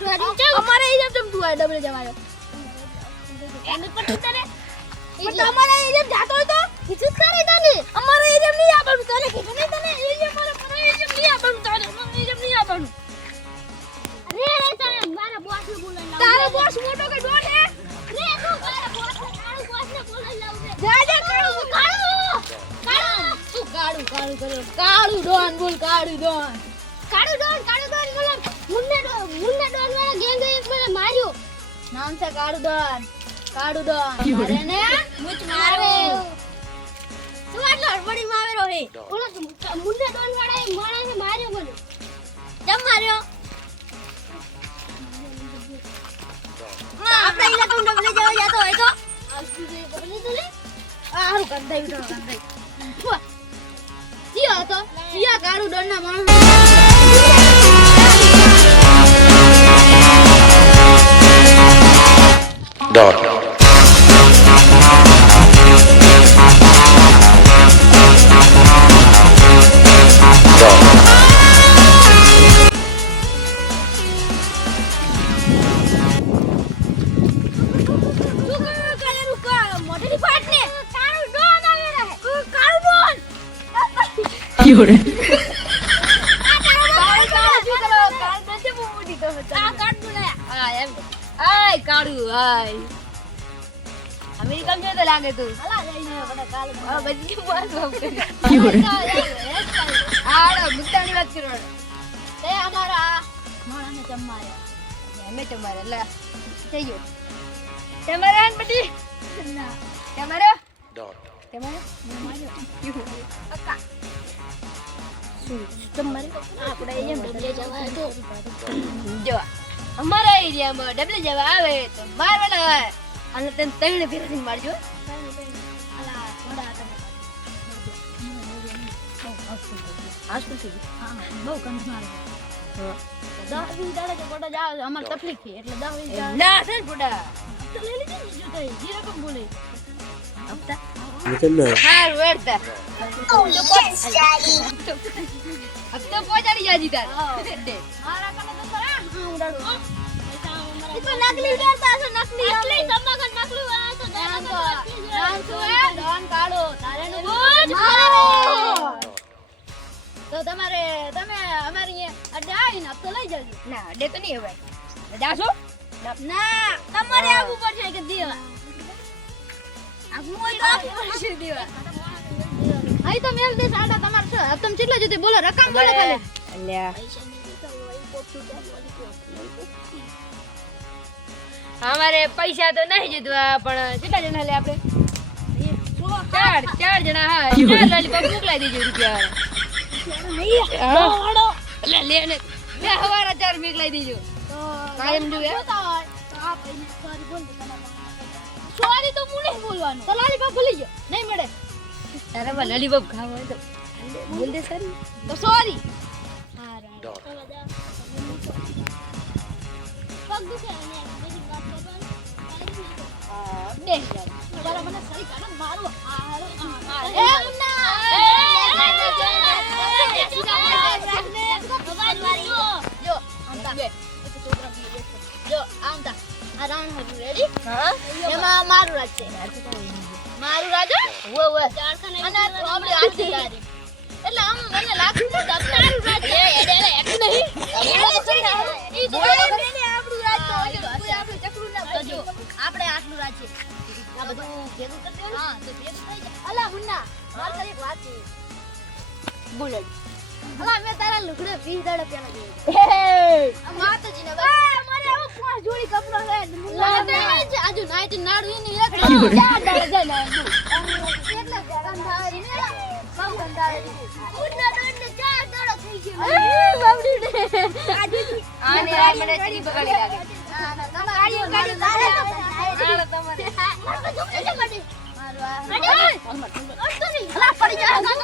અમારે એ તું આ ડબલ જવાયો. એને પણ તને પણ તમારે એ જેમ જાતો હોય તો કીધું કરે તને. અમારે એ જેમ નહીં આવવાનું તને કીધું નહીં તને. એ જેમ મારે મને એ જેમ નહીં આવવાનું તને. મને એ જેમ નહીં આવવાનું રે રે તને મારા બોસ ને બોલાવી તારો બોસ મોટો કે ડોન હે? રે તું મારા બોસ ને તારો બોસ ને બોલાવી લાવ જા જા કાળુ કાળુ કાળુ કાળું કાળું કાળું ડોન બોલ કાળું ડોન. નામ છે કાળું ડોન કાળું ડોન ને મુચ મારો તું આટલો હડબડી માં આવેરો હે ઓલો મુન્ને ડોન વાળા એક માણસે માર્યો મને કેમ માર્યો. આપણે ઇલા તું ડબલે જવા જાતો હોય તો. આ હારું કંદાઈ ઉઠો કંદાઈ ચિયા તો ચિયા કાળું ડોન ના માણસ. d'oro. llore. આય કાળુ આય. અમેરિકન છે તો લાગે તું. હલા જઈને બધા કાલે આ બધી વાત આડો મુદ્દાની વાત કરો. તે અમારા માણસને ચમાર્યા એમે ચમારે એટલે થઈ ગયો. તમારે આન બધી? ના. તમારે? Don. તમારે? આપણે એમ ડબલે જવા તો જો. અમારા એરિયામાં ડબલે જવા આવે તો મારવાના આવે અને તેમ ત્રણ ફેરથી મારજો હપ્તો પહોંચાડી જાજી તાર મારા તો હા ઉડાડો ઈ તો નકલી ઉડાડતા હશે નકલી નકલી તમાકન નકલી વાળા તો નામ તો નામ શું હે ડોન તારે તો તમારે તમે અમારી અડ્ડે આવીને હપ્તો લઈ જજો ના અડ્ડે તો નહીં હવે જાશો ના તમારે આવવું પડશે કે દેવા આવવું હોય તો આવવું પડશે દેવા અહીં તો મેલ દે સાડા તમારે છે હપ્તો કેટલા જોતી બોલો રકમ બોલો ખાલી અલ્યા અમારે પૈસા તો નહીં જીતવા પણ કેટલા જણા લે આપણે? ચાર ચાર જણા હા ચાર લોલીપોપ મોકલાઈ દેજો રૂપિયા લે ને બે હવારા ચાર મોકલાઈ દેજો. કાયમ જોવે સોરી તો મુને બોલવાનું. તો લોલીપોપ ભૂલી ગયો. નહીં મળે. તારે બા લોલીપોપ ખાવા હોય તો બોલ દે સર. તો સોરી. હા મારું રાજ છે મારું રાજ એટલે આમ મને લાગતું તારું રાજ છે નહીં આ બધું ભેગું કરી દેવાનું હા તો ભેગું થઈ જાય અલા મુન્ના માર તારી એક વાત છે બુલેટ અલા મેં તારા લુગડે 20 દાડા પહેલા જોયું આ માતાજીને બસ મારે આવો પાંચ જોડી કપડા આજુ નાઈટ નાડું એની એક ચાર દાડા છે ને એટલે કંધારી ને બહુ કંધારી મુન્ના દોડને ચાર દાડા થઈ ગયા આને આ મને ચીની બગાડી લાગે ગાડીઓ ગાડીઓ તારે આને તમારે મારો આ અરે અરે પડી જા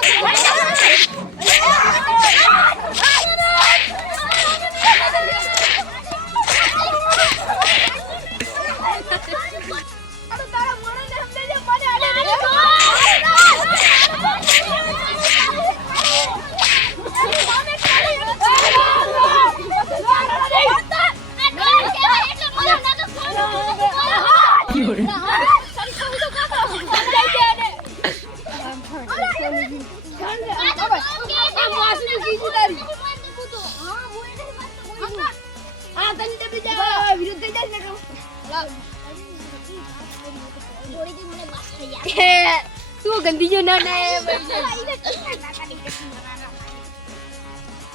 તું ગંદી જો ના ના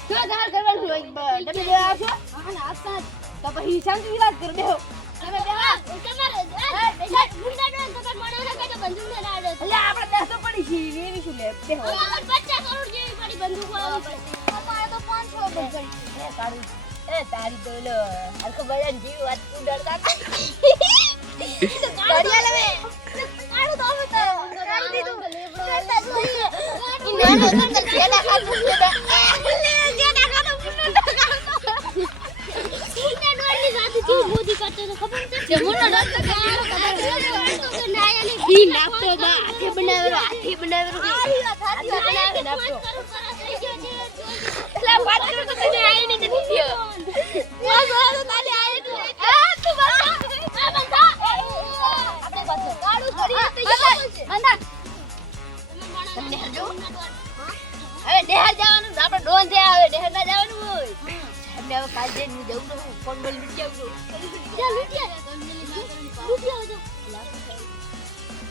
જો ધાર કરવાનું હોય તમે બે આવશો તો પછી શાંતિથી વાત કરી દેવો તમે બે આવો. એટલે આપણે દસો પડી છીએ એની શું લે બેહો એ તારી એ તારી તો લો હરખો બજાન જીવ વાત તું ડરતા દરિયા લેવે હવે ડેહર જવાનું છે, આપણે ડોન થયા હવે ડેહર ના જવાનું હોય સાહેબને હવે કાલ જઈને હું જઉં તો હું ફોન બોલ લૂટી આવું આ પડી જાય મારું વાર વાયરાનું dot, આપણે ભણા ભણા ને જાવ તમારે દાડિયા જાવ હોય તો મને કહેજો હું અમારે ખેતરનો દાડિયા રાખી દઉં ભાજી બનાવી દઈશ દારૂ તો નહીં લઈ આવવાનો કોઈ દારો બની ગયો ઈ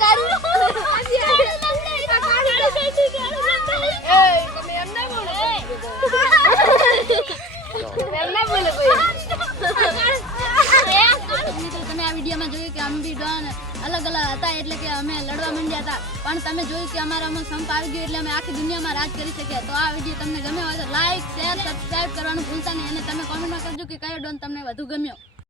કાઢું એ તમે એમ ના બોલો. તમે એમ ના બોલો કોઈ. મિત્રો તમે આ વિડીયોમાં જોયું કે અમે ડોન અલગ અલગ હતા એટલે કે અમે લડવા માંડ્યા હતા. પણ તમે જોયું કે અમારામાં સંપ આવી ગયો એટલે અમે આખી દુનિયામાં રાજ કરી શક્યા તો આ વીડિયો તમને ગમ્યો હોય તો લાઈક શેર સબસ્ક્રાઈબ કરવાનું ભૂલતા નહીં. અને તમે કોમેન્ટમાં કરજો કે કયો ડોન તમને વધુ ગમ્યો.